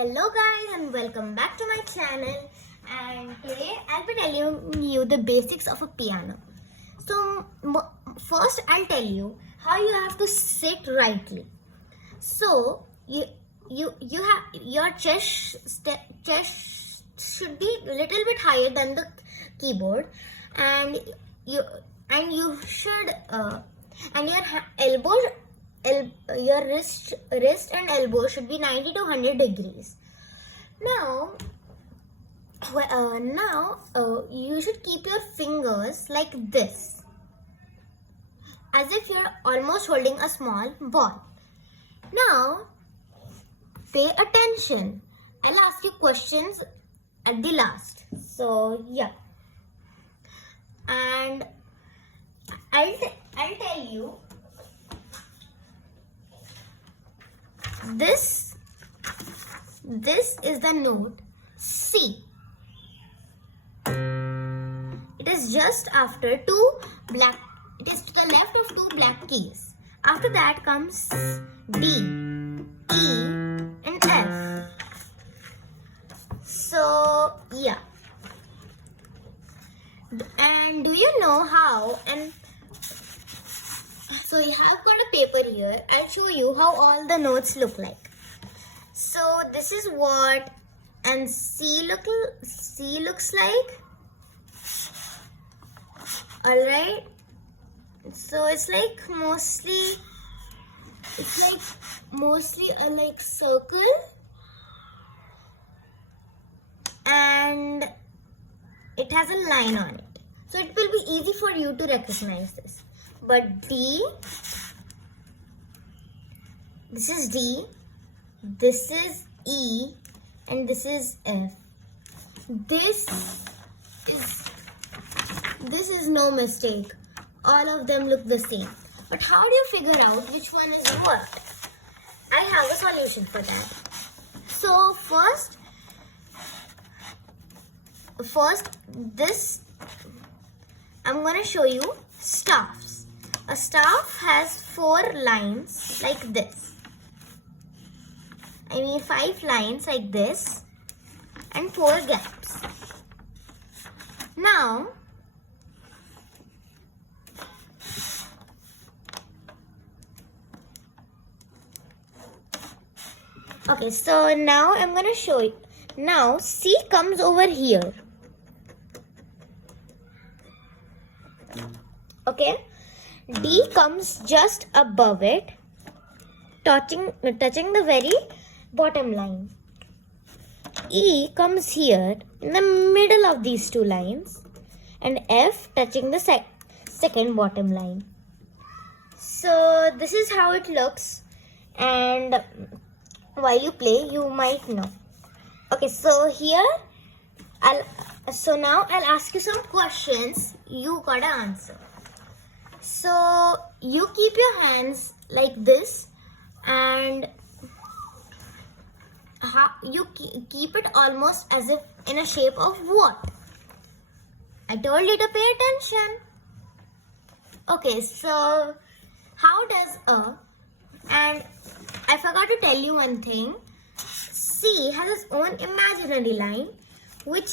Hello guys and welcome back to my channel, and today I'll be telling you the basics of a piano. So first I'll tell you how you have to sit rightly. So you have your chest should be a little bit higher than the keyboard, and you should and your elbow your wrist and elbow should be 90 to 100 degrees. Now you should keep your fingers like this, as if you're almost holding a small ball. Now pay attention. I'll ask you questions at the last. So yeah, and I'll tell you this is the note C. It is just after it is to the left of two black keys. After that comes D, E and F. So yeah, and do you know how? And so you have got a paper here. I'll show you how all the notes look like. So this is what and C looks like. Alright. So it's like mostly a like circle, and it has a line on it. So it will be easy for you to recognize this. But D, this is D, this is E, and this is F. This is no mistake. All of them look the same. But how do you figure out which one is what? I have a solution for that. So first I'm gonna show you staffs. A staff has 4 lines like this. 5 lines like this and 4 gaps. Now, okay, so now I'm going to show you. Now, C comes over here. Okay. D comes just above it, touching the very bottom line. E comes here in the middle of these 2 lines, and F touching the second bottom line. So this is how it looks, and while you play you might know. Okay, so here now I'll ask you some questions. You gotta answer. So you keep your hands like this, and you keep it almost as if in a shape of what? I told you to pay attention. Okay, so how does and I forgot to tell you one thing. C has its own imaginary line, which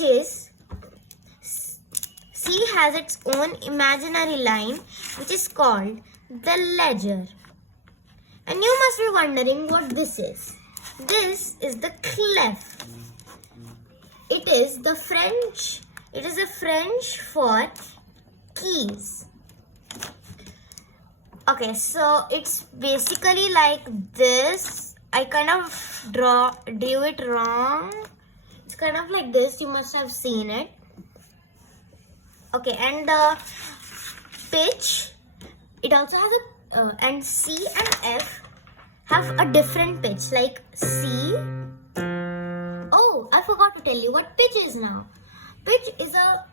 is called the ledger. And you must be wondering what this is. This is the clef. It is a French for keys. Okay, so it's basically like this. I kind of drew it wrong. It's kind of like this. You must have seen it. Okay, and the pitch, it also has and C and F have a different pitch, like C. Oh, I forgot to tell you what pitch is now. Pitch is a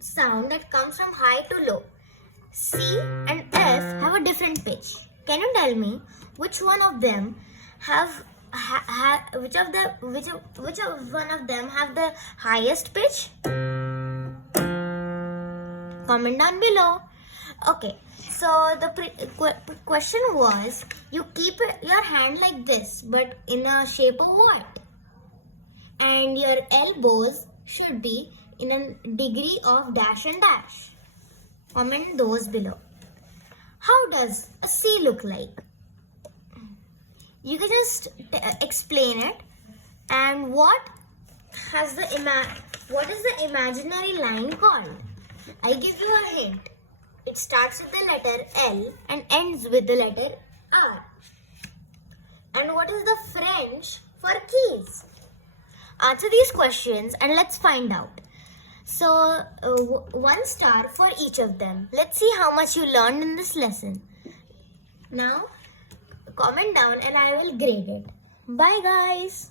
sound that comes from high to low. C and F have a different pitch. Can you tell me which one of them which one of them have the highest pitch? Comment down below. Okay, so the question was, you keep your hand like this, but in a shape of what? your elbows should be in a degree of dash and dash. Comment those below. How does a C look like? You can just explain it. And what is the imaginary line called? I give you a hint. It starts with the letter L and ends with the letter R. And what is the French for keys? Answer these questions and let's find out. So, 1 star for each of them. Let's see how much you learned in this lesson. Now, comment down and I will grade it. Bye guys.